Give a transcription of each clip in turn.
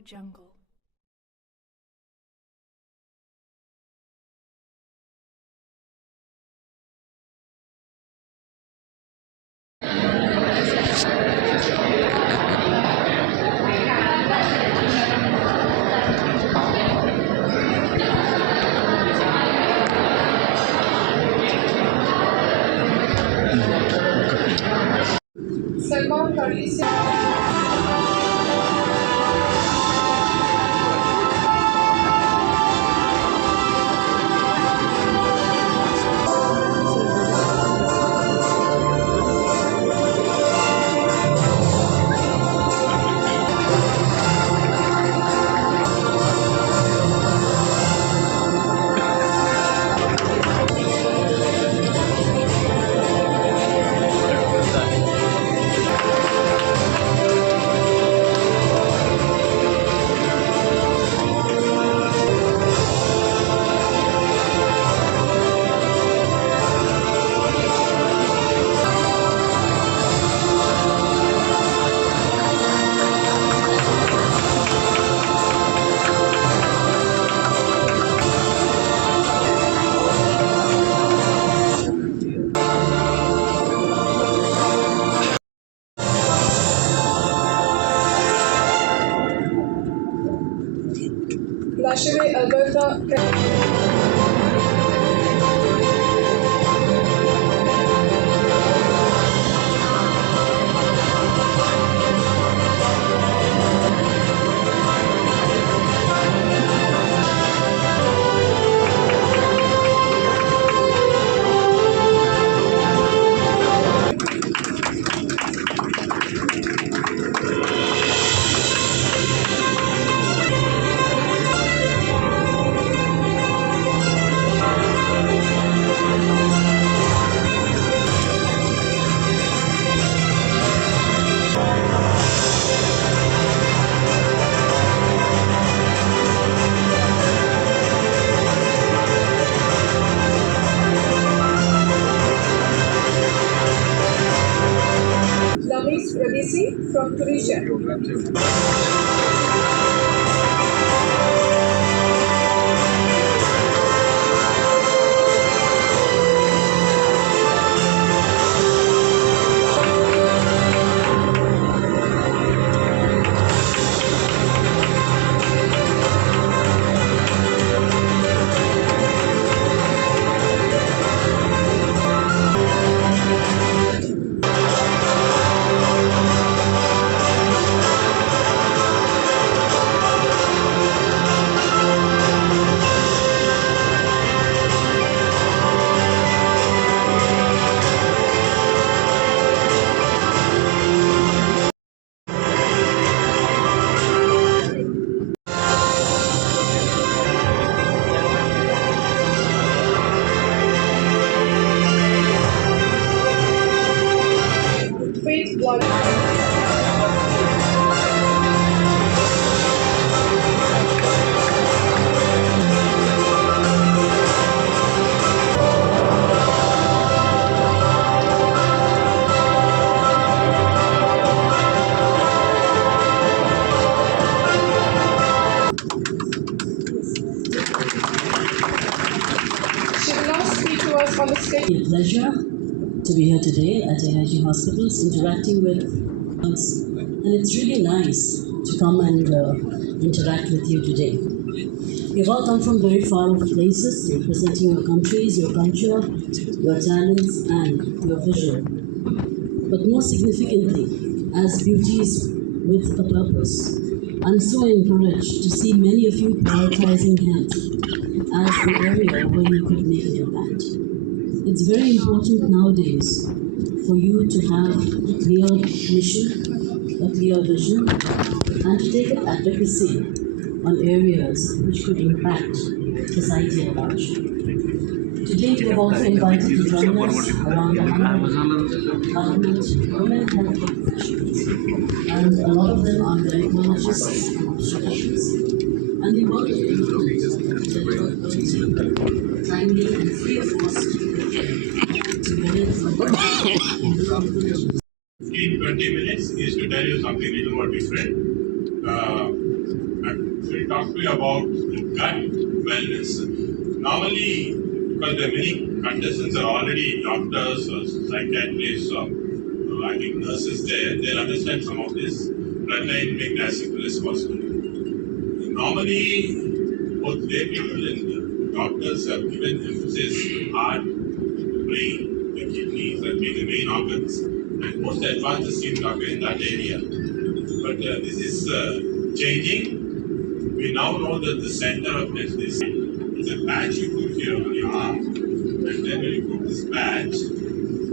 Jungle. Salman Farisi. Luxury Alberta. Lamis Radisi from Tunisia. Faith Blood. She will now speak to us on the stage. A pleasure to be here today at NIG Hospitals interacting with us. And it's really nice to come and interact with you today. You've all come from very far off places, representing your countries, your culture, your talents, and your vision. But more significantly, as beauties with a purpose, I'm so encouraged to see many of you prioritizing health as the area where you could make an impact. It's very important nowadays for you to have a clear mission, a clear vision, and to take up advocacy on areas which could impact society at large. Today, we have also invited to join us around the 100 government women health professionals, and a lot of them are gynecologists and obstetricians, and they work in timely and free of cost to women in 20 minutes is to tell you something little more different. talk to you about gut wellness. Normally, because there are many contestants are already doctors or psychiatrists or I think nurses there, they'll understand some of this. But I try and make it as simple as possible. Normally, both lay people and doctors have given emphasis to heart, brain, the kidneys as being the main organs, and most advances seem to occur in that area. But this is changing. We now know that the center of this is a patch you put here on your arm, and then when you put this patch,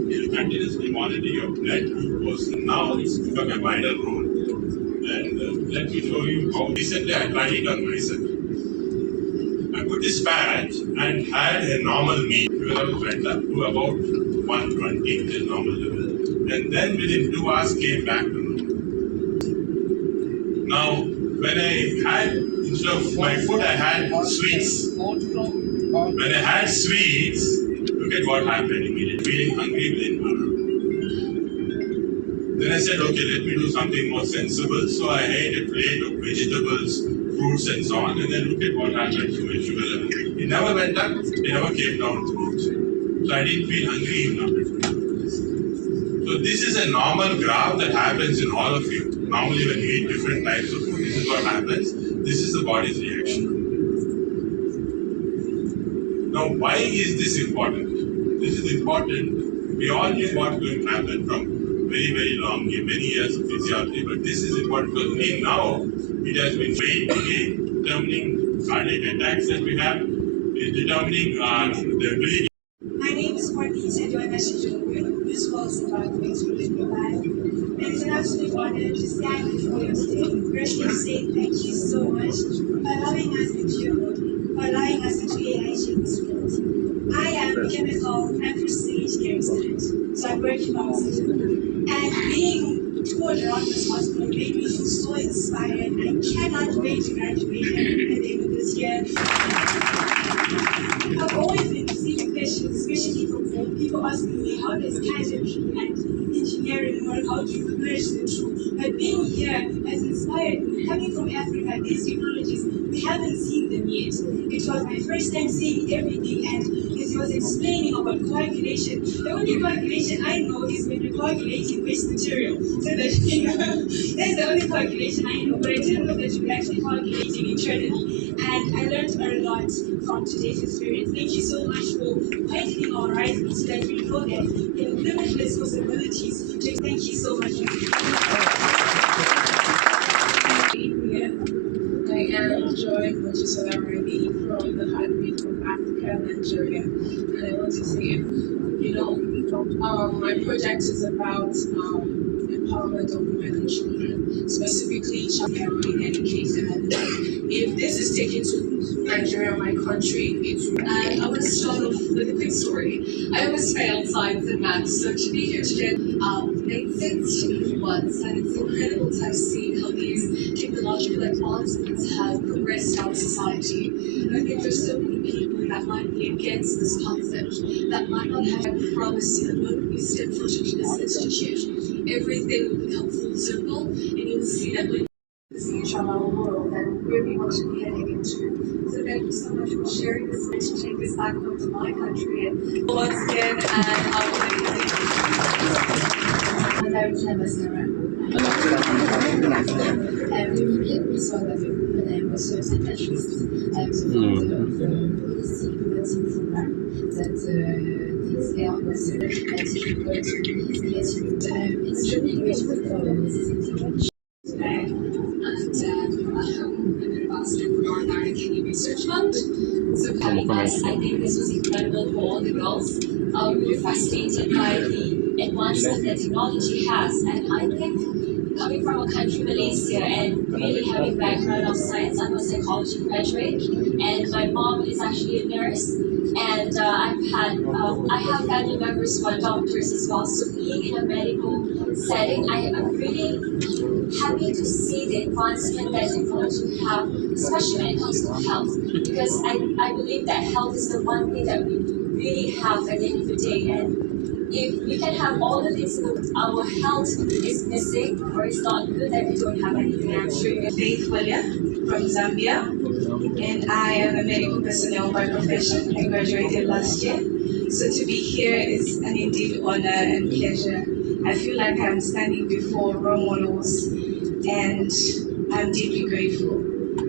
it will continuously monitor your blood glucose. Now it's become a wider role. And let me show you how recently I tried it on myself. I put this patch and had a normal mean. Level went up to about 120, which is normal level. And then within 2 hours came back to normal. Now, when I had, instead of my food, I had sweets. When I had sweets, look at what happened immediately. Feeling hungry within 1 hour. Then I said, okay, let me do something more sensible. So I ate a plate of vegetables, fruits, and so on. And then look at what happened to my sugar level. It never went up, it never came down to it. So I didn't feel hungry even after food. So this is a normal graph that happens in all of you. Normally when you eat different types of food, this is what happens. This is the body's reaction. Now, why is this important? This is important. We all knew what's going to happen from very, very long, many years of physiology, but this is important because only now it has been made determining cardiac attacks that we have, is determining the ability. My name is Martisa Joana Shijoku. This was about the expression of life. And it's an absolute honor to stand before you today. Firstly, to say thank you so much for allowing us into your world, for allowing us into AIG in this world. I am a chemical and procedure engineering student, so I work in pharmaceutical. And being toured around this hospital made me feel so inspired. I cannot wait to graduate at the end of this year. I've always been receiving questions, especially from people asking me, how does chemistry and engineering work? How do you merge the two? But being here has inspired me. Coming from Africa, these technologies, we haven't seen them yet. It was my first time seeing everything, and as he was explaining about coagulation, the only coagulation I know is when you're coagulating waste material. So that that's the only coagulation I know, but I didn't know that you were actually coagulating internally. And I learned a lot from today's experience. Thank you so much for widening our horizons so that we know that there are limitless possibilities. Thank you so much. I am Joy Mojisola Rabi from the Heartbeat of Africa, Nigeria. And I want to say, my project is about empowerment of women and children, specifically child education. And if this is taken to Nigeria, my country, And I want to start off with a quick story. I always failed science and maths, so to be here today made sense to me once, and it's incredible to have seen how these technological advancements have progressed our society. And I think there's so many people that might be against this concept, that might not have a promise you that when we step foot into this institute, everything will become full circle, and you'll see that when the future of our world and where we want to be heading into. So thank you so much for sharing this and to take this back home to my country. And once again, and We saw that when I was a psychiatrist, I was afraid of policy that these girls was and difficult to get extremely grateful for this intervention. Kennedy Research Fund. So having us, I think this was incredible for all the girls. We were fascinated by the advancement that technology has, and I think coming from a country, Malaysia, and really having background of science, I'm a psychology graduate, and my mom is actually a nurse, and I have family members who are doctors as well. So being in a medical setting, I am really happy to see the advancement that technology have, especially when it comes to health, because I believe that health is the one thing that we really have at the end of the day. And if we can have all the things that our health is missing or is not good, then we don't have anything. I'm sure you're Faith William. from Zambia, and I am a medical personnel by profession. I graduated last year. So to be here is an indeed honor and pleasure. I feel like I'm standing before role models, and I'm deeply grateful.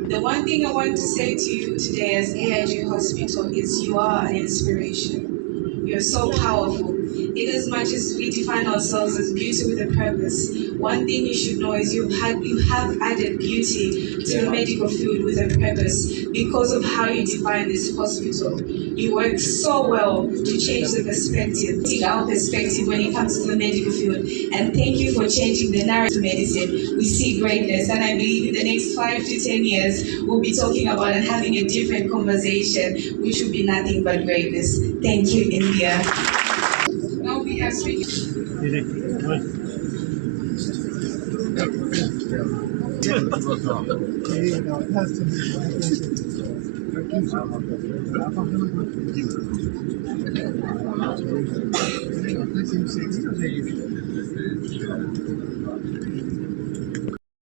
The one thing I want to say to you today as AIG Hospital is you are an inspiration. You're so powerful. In as much as we define ourselves as beauty with a purpose, one thing you should know is you have added beauty to the medical field with a purpose because of how you define this hospital. You work so well to change the perspective, take our perspective when it comes to the medical field. And thank you for changing the narrative of medicine. We see greatness, and I believe in the next 5 to 10 years, we'll be talking about and having a different conversation, which will be nothing but greatness. Thank you, India. Now we have speaking.